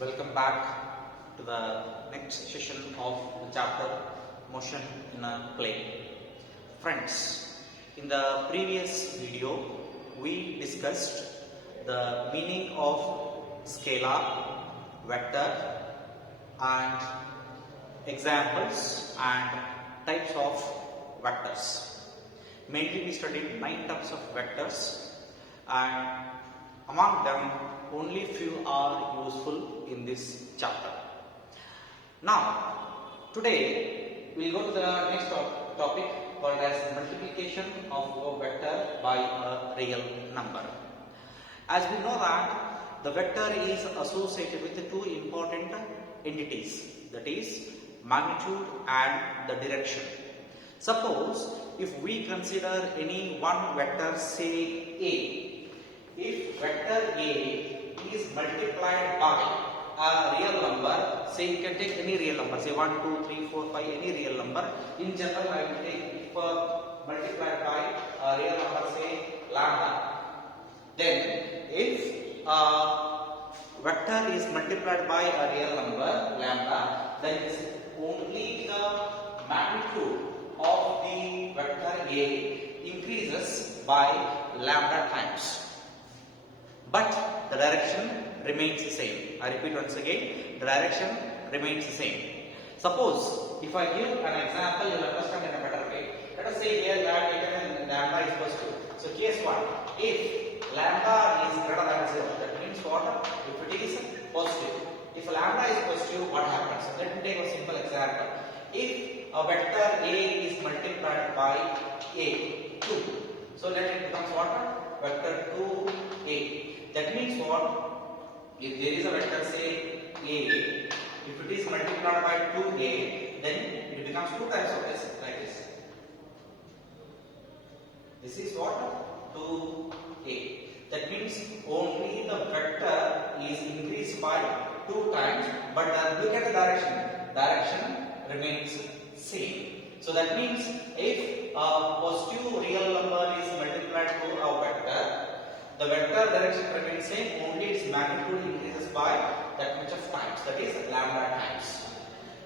Welcome back to the next session of the chapter Motion in a Plane. Friends, in the previous video we discussed the meaning of scalar, vector and examples and types of vectors. Mainly we studied 9 types of vectors, and among them only few are useful in this chapter. Now today we will go to the next topic called as multiplication of a vector by a real number. As we know that the vector is associated with the two important entities, that is magnitude and the direction. Suppose if we consider any one vector, say A, if vector A is multiplied by a real number, say you can take any real number, say 1, 2, 3, 4, 5, any real number. In general, I will take if multiplied by a real number, say lambda. Then if vector is multiplied by a real number lambda, then it is only the magnitude of the vector A increases by lambda times, but the direction remains the same. I repeat once again, the direction remains the same. Suppose if I give an example, you will understand in a better way. Let us say here that lambda is equals to, so case 1, if lambda is greater than 0, that means what? If it is positive. If lambda is positive, what happens? Let me take a simple example. If a vector A is multiplied by A, 2. So let it becomes what? Vector 2A. That means what? If there is a vector, say A, if it is multiplied by 2A, then it becomes 2 times of this, like this. This is what? 2A. That means only the vector is increased by 2 times, but look at the direction. Direction remains same. So that means if a positive real number is multiplied to a vector, the vector direction remains same, only its magnitude increases by that much of times, that is lambda times.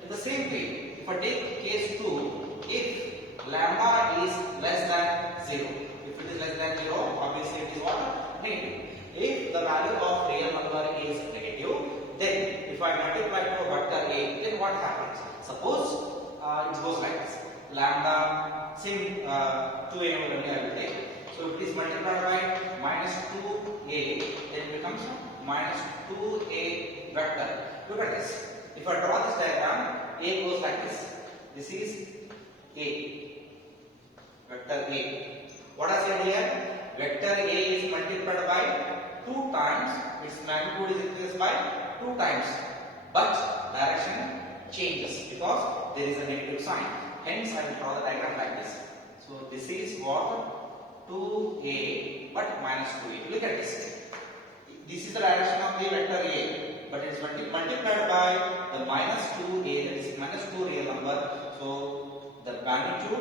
In the same way, if I take case 2, if lambda is less than 0, if it is less than 0, obviously it is what? Negative. If the value of real number is negative, then if I multiply to a vector A, then what happens? Suppose it goes like this. Lambda, same 2A only I will take. So if it is multiplied by minus 2A, then it becomes minus 2A vector. Look at this. If I draw this diagram, A goes like this. This is A, vector A. What I said here? Vector A is multiplied by 2 times, its magnitude is increased by 2 times, but direction changes because there is a negative sign. Hence, I will draw the diagram like this. So this is what? 2A but minus 2A. Look at this. This is the direction of the vector A, but it is multiplied by the minus 2A, that is minus 2 real number. So the magnitude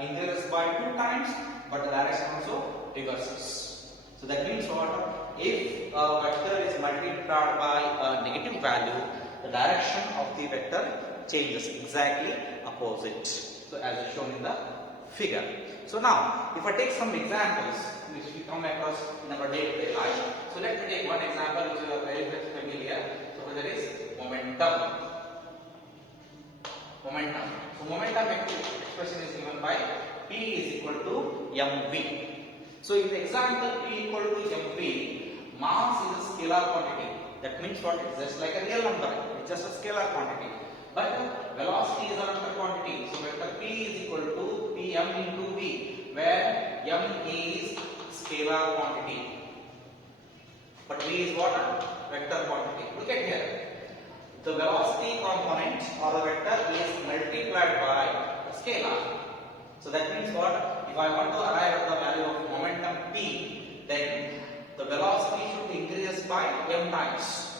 increases by 2 times, but the direction also reverses. So that means what? If a vector is multiplied by a negative value, the direction of the vector changes exactly opposite. So as shown in the figure. So now, if I take some examples which we come across in our day-to-day life. So let me take one example which you are very familiar. So that is momentum. Momentum. So momentum expression is given by P is equal to mv. So in the example P equal to mv, mass is a scalar quantity. That means what? It's just like a real number. It's just a scalar quantity. But velocity is another quantity. So vector P is equal to Pm into V, where m is scalar quantity, but V is what? Vector quantity. Look at here. The velocity component or the vector is multiplied by a scalar. So that means what? If I want to arrive at the value of momentum P, then the velocity should increase by m times.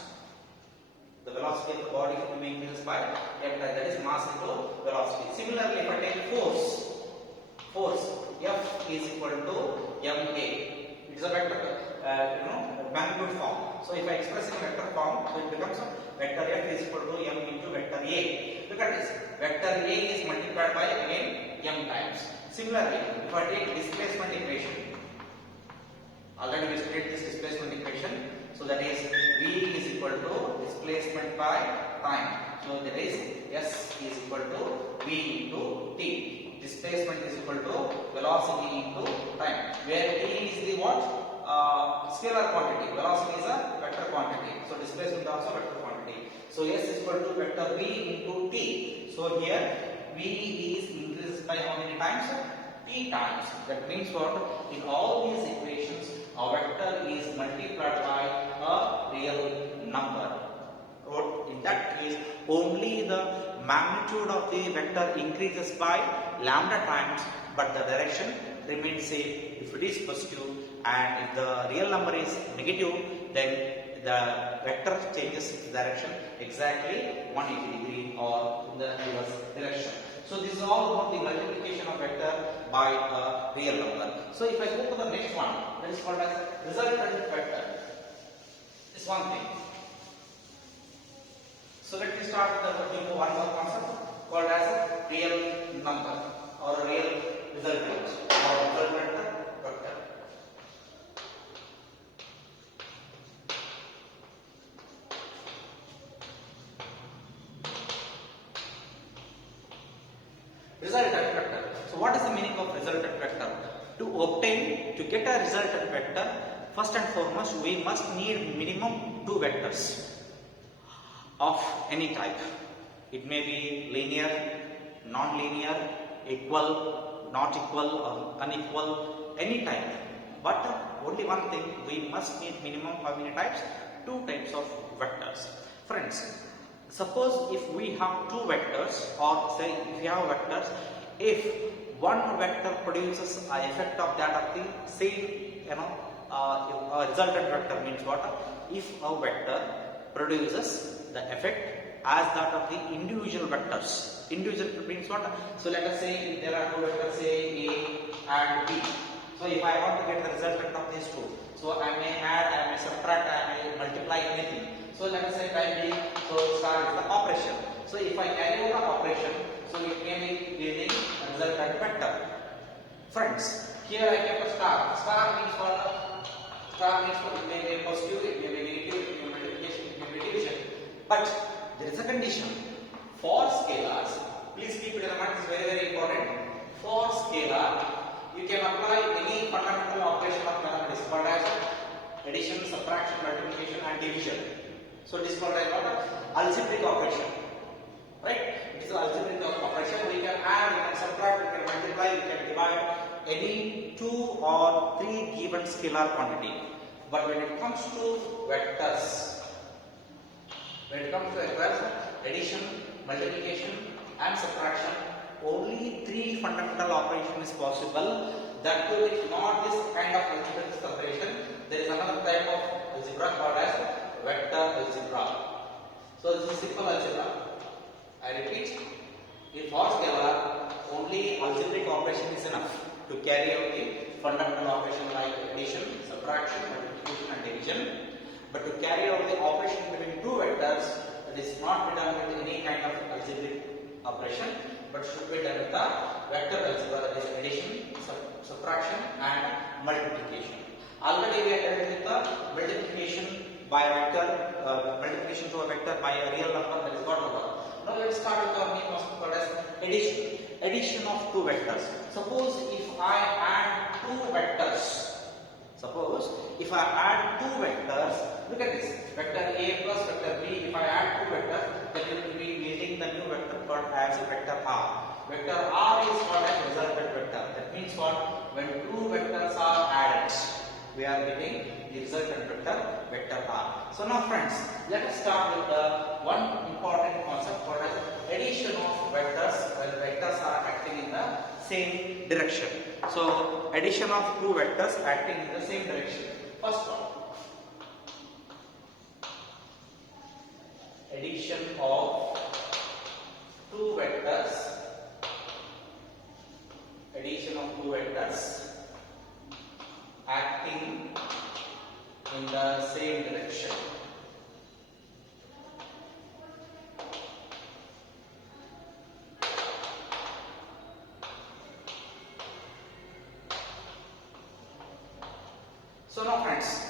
The velocity of the body should be increased by m times, that is mass into velocity. Similarly, if I take force, F is equal to ma. It is a vector, magnitude form. So if I express in vector form, so it becomes vector f is equal to m into vector a. Look at this. Vector a is multiplied by again m times. Similarly, if I take displacement equation, already we studied this displacement equation. So that is v is equal to displacement by time. So that is s is equal to v into t. Displacement is equal to velocity into time, where t is the what? Scalar quantity. Velocity is a vector quantity. So displacement is also vector quantity. So s is equal to vector v into t. So here v is increased by how many times? T times. That means what? In all these equations, a vector is multiplied by a real number. In that case, only the magnitude of the vector increases by lambda times, but the direction remains same if it is positive, and if the real number is negative, then the vector changes its direction exactly 180 degree or in the reverse direction. So this is all about the multiplication of vector by a real number. So if I go to the next one, that is called as resultant vector. This one thing. So let me start with one more concept called as real number or real resultant or resultant vector. Resultant vector. So what is the meaning of resultant vector? To get a resultant vector, first and foremost we must need minimum two vectors of any type. It may be linear, non-linear, equal, not equal, or unequal, any type. But only one thing, we must need minimum how many types? Two types of vectors. Friends, suppose if we have two vectors, or say if we have vectors, if one vector produces an effect of that of the same, a resultant vector means what? If a vector produces the effect as that of the individual vectors. Individual means what? So let us say there are two vectors, say A and B. So if I want to get the resultant of these two, so I may add, I may subtract, I may multiply anything. So let us say time being, so start with the operation. So if I carry out the operation, so it may be yielding a resultant vector. Friends, here I kept a star. Star means what? Star means what? It may be positive, it may be negative, it may be multiplication, it may be division. But there is a condition. For scalars, please keep it in mind, this is very, very important. For scalar, you can apply any fundamental operation of mathematics called as addition, subtraction, multiplication and division. So this is called as what? Algebraic operation. Right? It is an algebraic operation. We can add, we can subtract, we can multiply, we can divide any two or three given scalar quantity. But when it comes to vectors, addition, multiplication and subtraction, only three fundamental operations is possible. That too is not this kind of algebraic separation. There is another type of algebra called as vector algebra. So this is simple algebra. I repeat, in for scalar, only algebraic operation is enough to carry out the fundamental operation like addition, subtraction, multiplication and division. But to carry out the operation between two vectors, it is not be done with any kind of algebraic operation, but should be done with the vector algebra, that is addition, subtraction and multiplication. Already we are dealt with the multiplication by a vector, multiplication to a vector by a real number, that is what over. Now let us start with our new concept called as addition. Addition of two vectors. Suppose if I add two vectors. Suppose if I add two vectors, look at this, vector A plus vector B, if I add two vectors, then it will be yielding the new vector called as vector R. Vector R is called as resultant vector. That means what? When two vectors are added, we are getting the resultant vector, vector R. So now friends, let us start with the one important concept called as addition of vectors when vectors are acting in the same direction. So addition of two vectors acting in the same direction. First one, addition of two vectors, acting in the same direction. So now friends,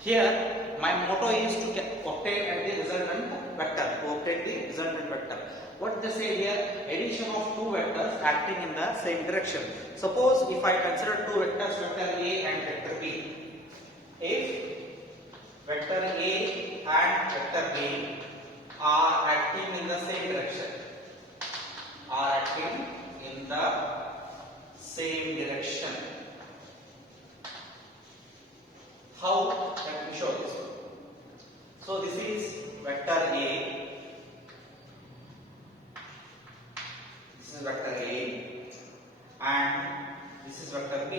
here my motto is to obtain the resultant vector. To obtain the resultant vector. What they say here? Addition of two vectors acting in the same direction. Suppose if I consider two vectors, vector A and vector B. If vector A and vector B are acting in the same direction, How? Let me show this. So this is vector A. This is vector A, and this is vector B.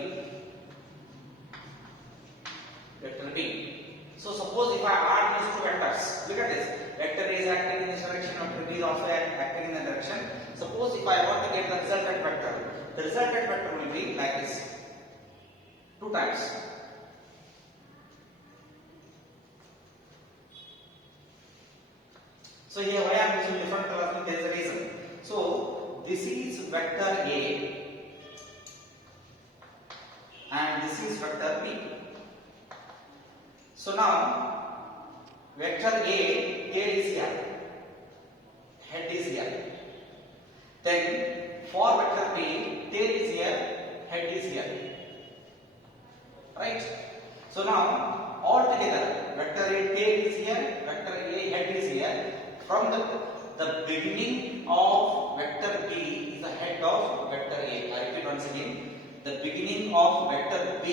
Vector B. So suppose if I add these two vectors, look at this. Vector A is acting in this direction, vector B is also acting in the direction. Suppose if I want to get the resultant vector, the resultant vector will be like this. 2 times. So here why I am using different colors, there is a reason. So this is vector A and this is vector B. So now vector A, tail is here, head is here. Then for vector B, tail is here, head is here. Right? So now all together, vector A tail is here, vector A head is here. From the beginning of vector B is the head of vector A. I repeat once again. The beginning of vector B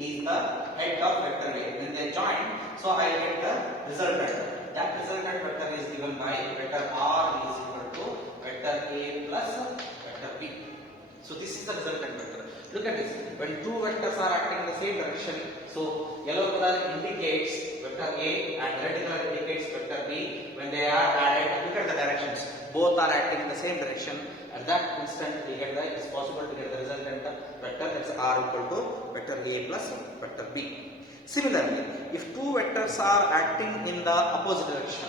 is the head of vector A. When they join, so I get the resultant. That resultant vector is given by vector R is equal to vector A plus vector B. So this is the resultant vector. Look at this. When two vectors are acting in the same direction, so yellow color indicates vector A and red color indicates vector B. When they are added, look at the directions. Both are acting in the same direction. At that instant, we get the, it's possible to get the resultant vector, that's R equal to vector A plus vector B. Similarly, if two vectors are acting in the opposite direction,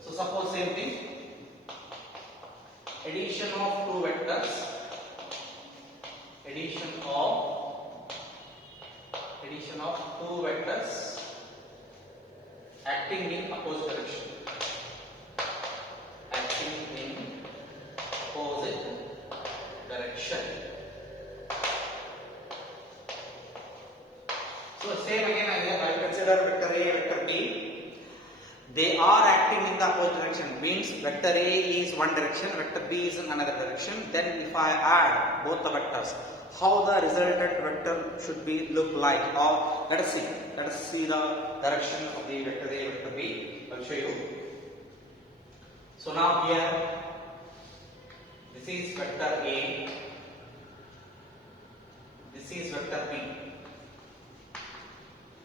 so suppose same thing, addition of two vectors, addition of two vectors acting in opposite direction. So same again I will consider vector A, vector B. They are acting in the opposite direction. Means vector A is one direction, vector B is in another direction. Then if I add both the vectors, how the resultant vector should be look like? Or let us see the direction of the vector A, vector B. I will show you. So now here, this is vector A, this is vector B.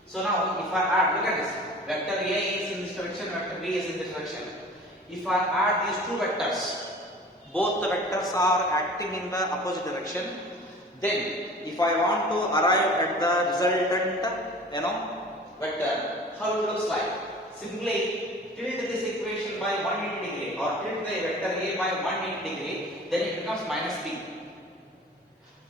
So now if I add, look at this, vector A is in this direction, vector B is in this direction. If I add these two vectors, both the vectors are acting in the opposite direction. Then if I want to arrive at the resultant, vector, how it looks like? Simply tilt this equation by 180 degree or tilt the vector A by 180 degree, then it becomes minus B.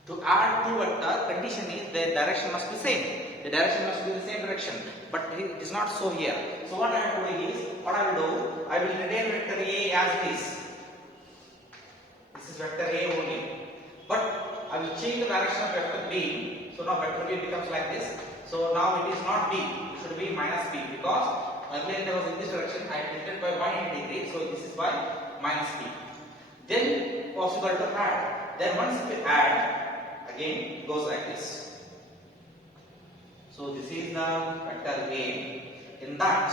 To add two vector, condition is the direction must be same. The direction must be the same direction, but it is not so here. So what I have to do is, I will retain vector A as it is. This is vector A only. But I will change the direction of vector B. So now vector B becomes like this. So now it is not B, it should be minus B, because earlier there was in this direction, I tilted by 180 degree, so this is by minus B. Then possible to add. Then once we add, again it goes like this. So this is the vector A. In that,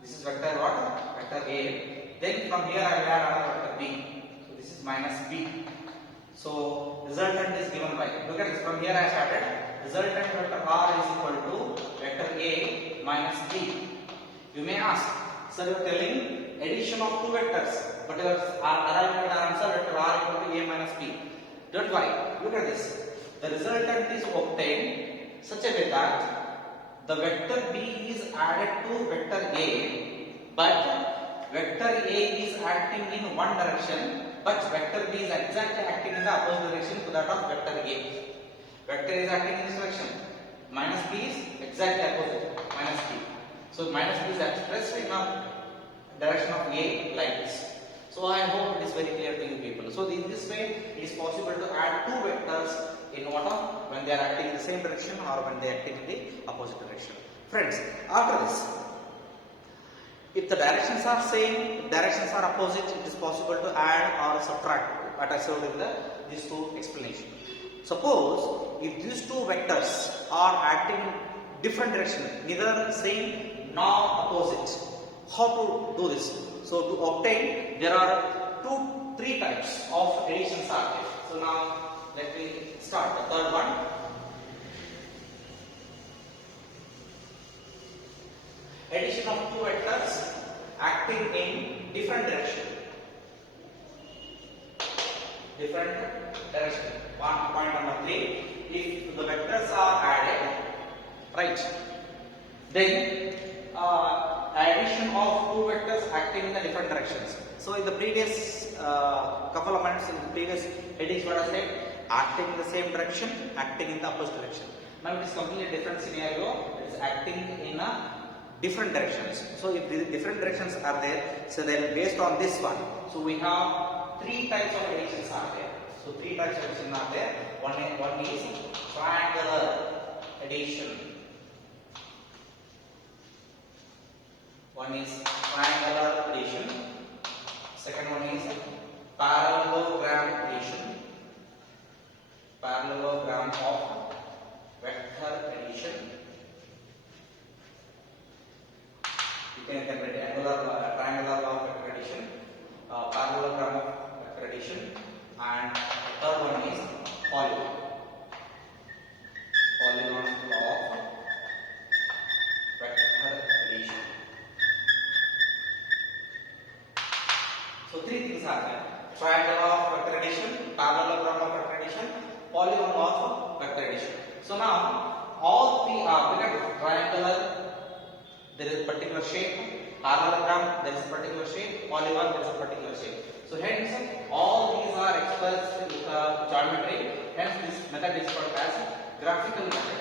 this is vector what? Vector A. Then from here I will add another vector B. So this is minus B. So resultant is given by, look at this, from here I started. Resultant vector R is equal to vector A minus B. You may ask, sir, you are telling addition of two vectors, but you are arriving at the answer vector R equal to A minus B. Don't worry, look at this. The resultant is obtained such a way that the vector B is added to vector A, but vector A is acting in one direction, but vector B is exactly acting in the opposite direction to that of vector A. Vector is acting in this direction, minus B is exactly opposite, minus B. So minus B is expressed in the direction of A like this. So I hope it is very clear to you people. So in this way, it is possible to add two vectors in order when they are acting in the same direction or when they are acting in the opposite direction. Friends, after this, if the directions are same, if directions are opposite, it is possible to add or subtract what I showed in these two explanations. Suppose if these two vectors are acting in different direction, neither same nor opposite, how to do this? So to obtain, there are three types of additions are there. So now let me start the third one. Addition of two vectors acting in different direction. Point number 3. If the vectors are added, right, then addition of two vectors acting in the different directions. So in the previous couple of minutes, in the previous headings, what I said, acting in the same direction, acting in the opposite direction. Now it is completely different scenario. It is acting in a different directions. So if the different directions are there, so then based on this one, so we have three types of additions are there. So three types of additions are there. One is triangular addition. One is triangular addition. Second one is parallelogram addition. Parallelogram of vector addition. You can interpret triangular law of vector addition, parallelogram of vector addition, and the third one is polygon. Polygon law of vector addition. So three things are there: triangle of vector addition, parallelogram of vector addition, polygon law of vector addition. So now all three are triangular. There is a particular shape, parallelogram, there is a particular shape, polygon, there is a particular shape. So hence, all these are expressed with geometry. Hence, this method is called as graphical method.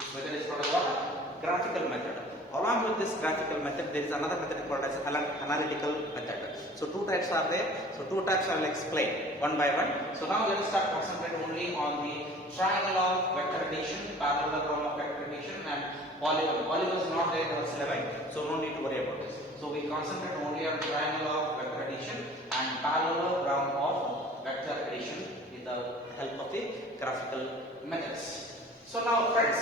This method is called as what? Graphical method. Along with this graphical method, there is another method called as analytical method. So two types are there. So two types I will explain one by one. So now let us start concentrate only on the triangle of vector addition, parallelogram of vector addition, and polygon. Polygon is not there in our syllabus, so no need to worry about this. So we concentrate only on triangle of vector addition and parallelogram of vector addition with the help of the graphical methods. So now friends,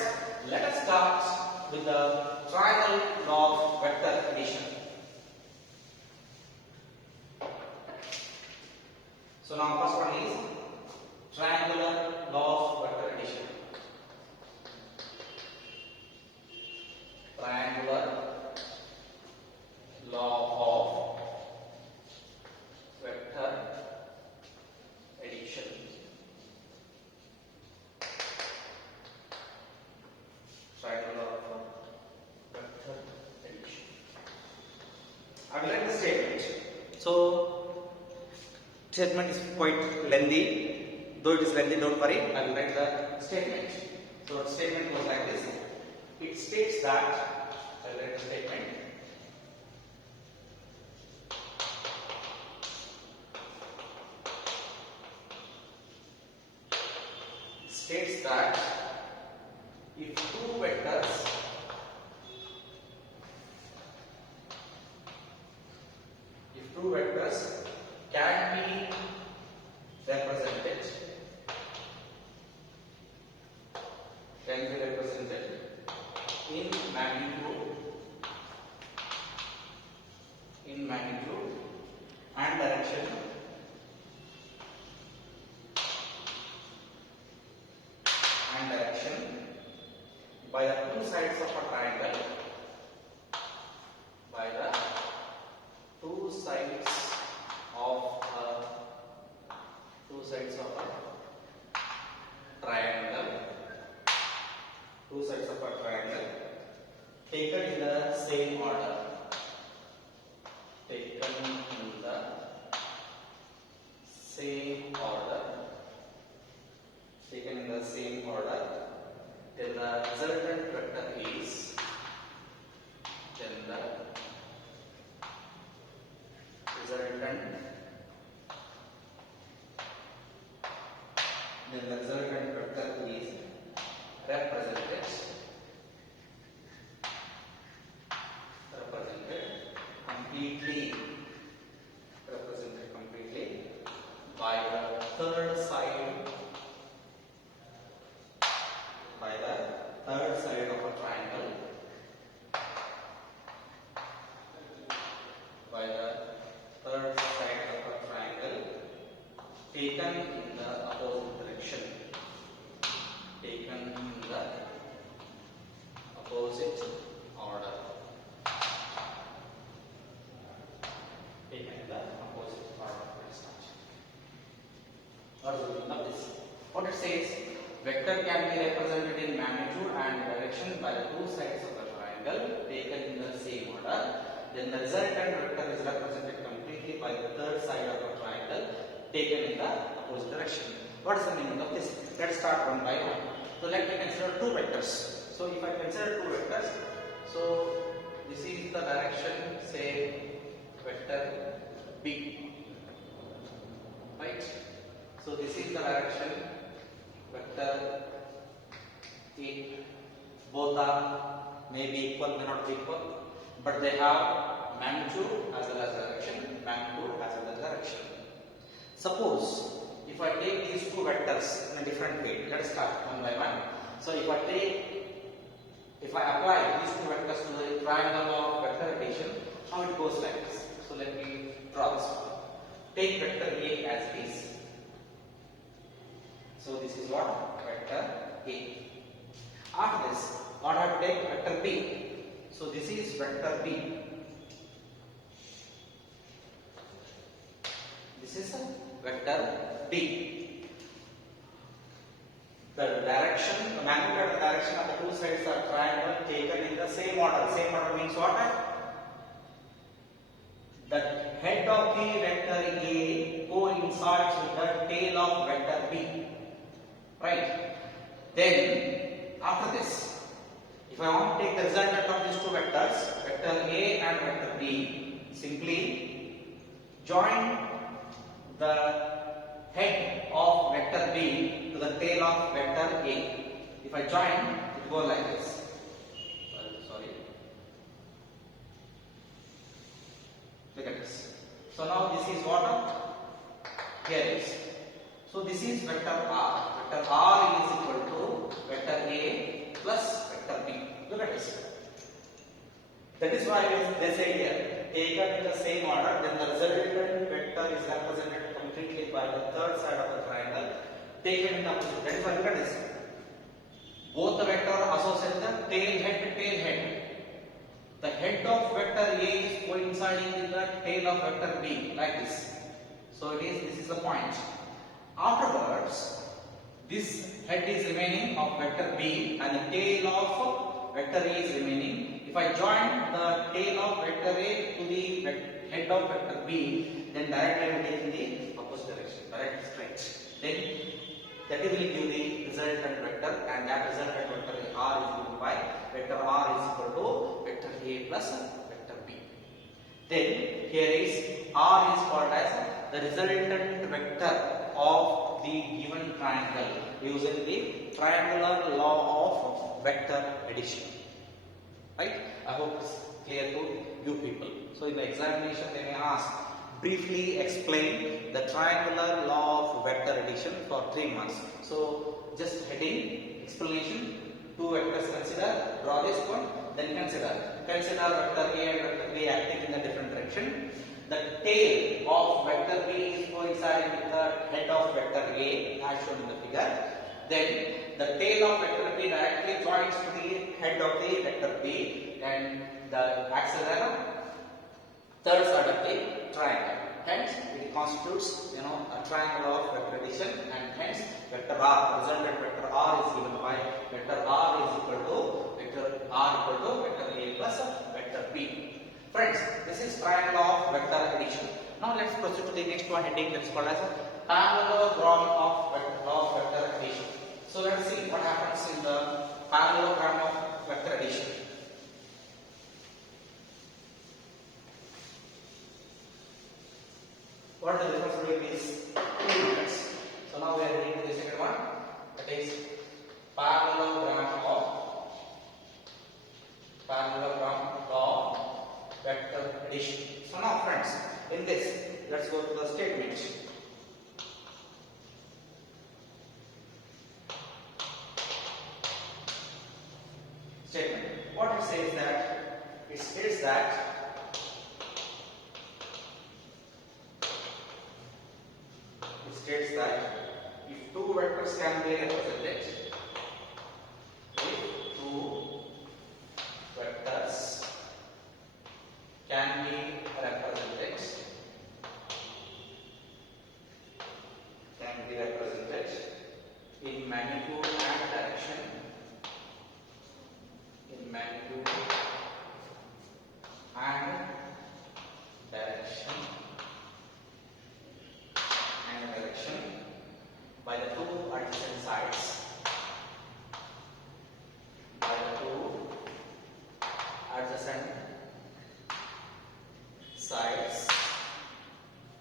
let us start with the triangle law of vector addition. So now first one is triangular law of vector addition. Triangular law of vector addition. Triangular law of vector addition. I will write the statement. So statement is quite lengthy. Though it is lengthy, don't worry. I will write the statement. So the statement goes like this. It states that, I will write the statement. States that if two vectors can be represented in magnitude and direction by the two sides of a triangle, by the two sides of a triangle, two sides same order. Taken in the same order. Taken in the same order. Then the resultant vector is. Then the resultant vector is represented completely by the third side of a triangle, taken in the opposite direction. Taken in the opposite order. Taken in the opposite order. What is the meaning of this? What it says, vector can be represented in magnitude and direction by the two sides of the triangle taken in the same order. Then the resultant vector is represented completely by the third side of a triangle taken in the opposite direction. What is the meaning of this? Let's start one by one. So let me consider two vectors. So if I consider two vectors, so this is the direction, say vector B, right? So this is the direction vector A. Both are may be equal, may not be equal, but they have magnitude as well as direction, magnitude as well as direction. Suppose if I take these two vectors in a different way, let us start one by one. So if I apply these two vectors to the triangle of vector addition, how it goes like this. So let me draw this one. Take vector A as it is. So this is what? Vector A. After this, what I have to take? Vector B. So this is vector B. This is vector B. The direction, the magnitude of the direction of the two sides of triangle taken in the same order. Same order means what? The head of the vector A coincides with the tail of vector B. Right? Then, after this, if I want to take the resultant of these two vectors, vector A and vector B, simply join the head of vector B to the tail of vector A. If I join, it goes like this. Sorry. Look at this. So now this is what? Here is. So this is vector R. Vector R is equal to vector A plus vector B. Look at this. That is why they say here, taken in the same order, then the resultant vector is represented completely by the third side of the triangle, taken in the opposite. That is why look at this. Both the vector are associated with the tail head. The head of vector A is coinciding with the tail of vector B, like this. So this is the point. Afterwards, this head is remaining of vector B and the tail of vector A is remaining. If I join the tail of vector A to the head of vector B, then directly I will take in the opposite direction, direct straight. Then that will give the resultant vector, and that resultant vector R is given by vector R is equal to vector A plus vector B. Then here is R is called as the resultant vector of the given triangle using the triangular law of vector addition. Right? I hope it's clear to you people. So in the examination they may ask, briefly explain the triangular law of vector addition for 3 months. So just heading, explanation, two vectors consider, draw this one, then consider vector A and vector B acting in a different direction. The tail of vector B is coinciding with the head of vector A as shown in the figure. Then the tail of vector B directly joins to the head of the vector B and the axillary third side of the triangle. Hence, it constitutes a triangle of vector addition, and hence vector R, resultant vector R is given by vector R is equal to vector A plus vector Friends, this is triangle of vector addition. Now let's proceed to the next one heading that is called as a parallelogram of vector addition. So let's see what happens in the parallelogram of vector addition. What the difference between these two methods? So now we are reading to the second one, that is parallelogram of vector addition. So now friends, in this, let's go to the statement. What it says that, it states that if two vectors can be represented, in magnitude and direction, by the two adjacent sides, of a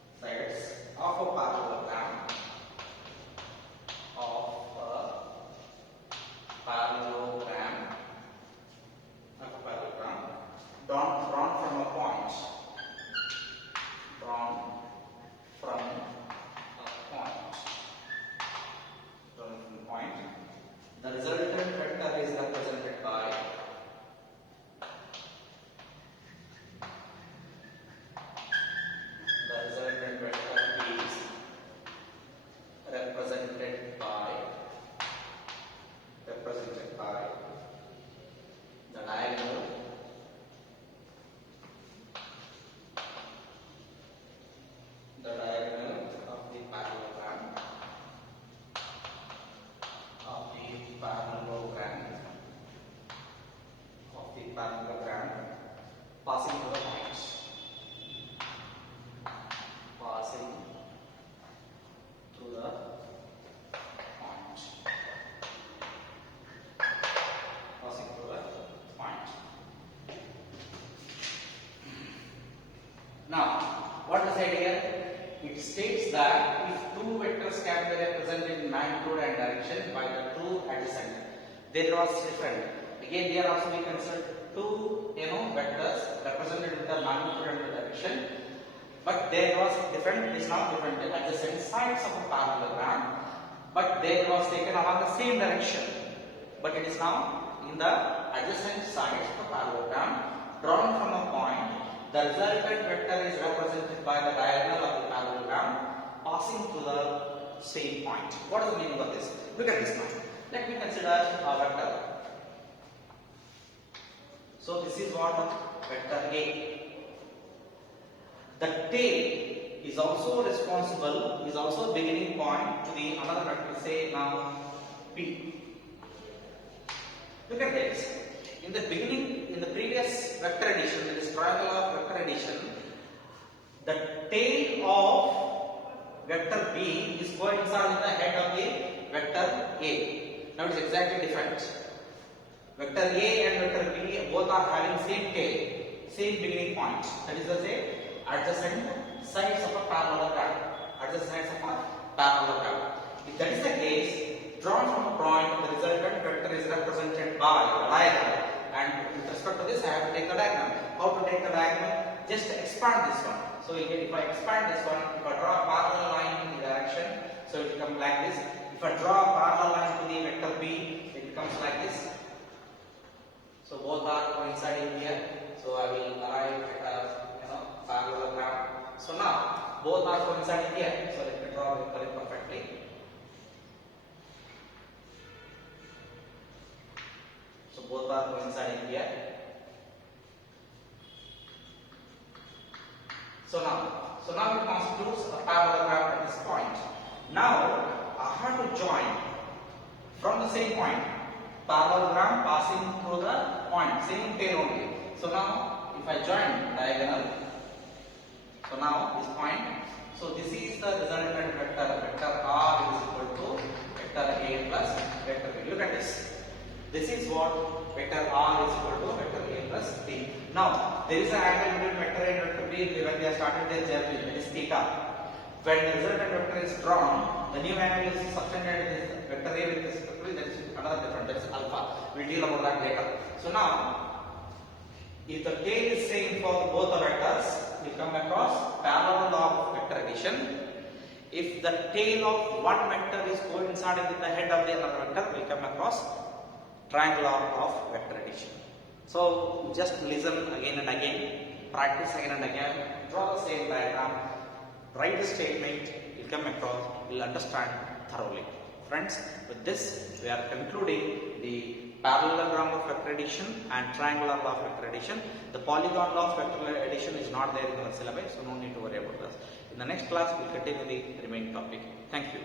parallelogram drawn from a point, the resultant vector is represented by the diagonal of the parallelogram passing through the point. Now, what is the idea? It states that if two vectors can be represented in magnitude and direction by the two adjacent, there was different. Again, here also we consider two vectors represented with the magnitude and the direction, but there was different. It is not different adjacent sides of a parallelogram, but there was taken along the same direction. But it is now in the adjacent sides of a parallelogram drawn from a point. The resultant vector is represented by the diagonal of the parallelogram passing through the same point. What is the meaning of this? Look at this now. Let me consider a vector. So this is what vector A. The tail is also responsible, is also beginning point to the another vector, say now B. Look at this. In the beginning, in the previous vector addition, that is triangle of vector addition, the tail of vector B is coinciding with the head of the vector A. Now it is exactly different. Vector A and vector B both are having same tail, same beginning point. That is to say, adjacent sides of a parallelogram. If that is the case, drawn from a point, the resultant vector is represented by a diagonal. And with respect to this, I have to take the diagonal. How to take the diagonal? Just expand this one. So if I expand this one, if I draw a parallel line in the direction, so it will come like this. If I draw a parallel line to the vector B, it becomes like this. So both are coinciding here. So I will arrive at a parallelogram. So now both are coinciding here. So let me draw it perfectly. So both are coinciding here. So now it constitutes a parallelogram at this point. Now I have to join from the same point. Parallelogram passing through the point, same tail only. So now if if I join diagonal, so now this point, so this is the resultant vector, vector R is equal to vector A plus vector B. Look at this. This is what vector R is equal to vector A plus B. Now, there is an angle between vector A and vector B when they have started their journey, that is theta. When the resultant vector is drawn, the new angle is subtended with this vector A with this vector B, that is another different, that is alpha. We will deal about that later. So now, if the tail is same for both the vectors, we come across parallel law of vector addition. If the tail of one vector is coinciding with the head of the other vector, we come across triangular of vector addition. So just listen again and again, practice again and again, draw the same diagram, write the statement, you'll come across, you'll understand thoroughly. Friends, with this we are concluding the parallelogram of vector addition and triangular law of vector addition. The polygon law of vector addition is not there in our syllabus, so no need to worry about this. In the next class, we'll continue the remaining topic. Thank you.